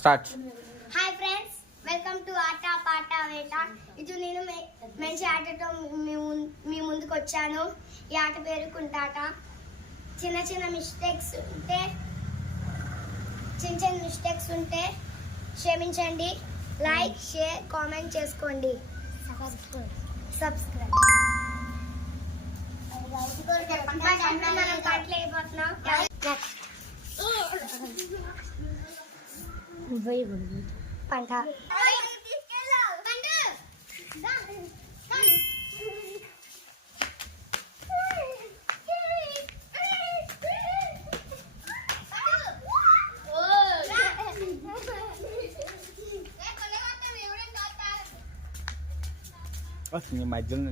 Start. Hi friends, welcome to ఆట పాట వేట. ఇది నేను మంచి ఆటతో మీ ముందుకు వచ్చాను. ఈ ఆట పేరు కుంటాట. చిన్న చిన్న మిస్టేక్స్ ఉంటే క్షమించండి. లైక్, షేర్, కామెంట్ చేసుకోండి. సబ్స్క్రైబ్. మనం కట్లు అయిపోతున్నాం. పంట మధ్యలో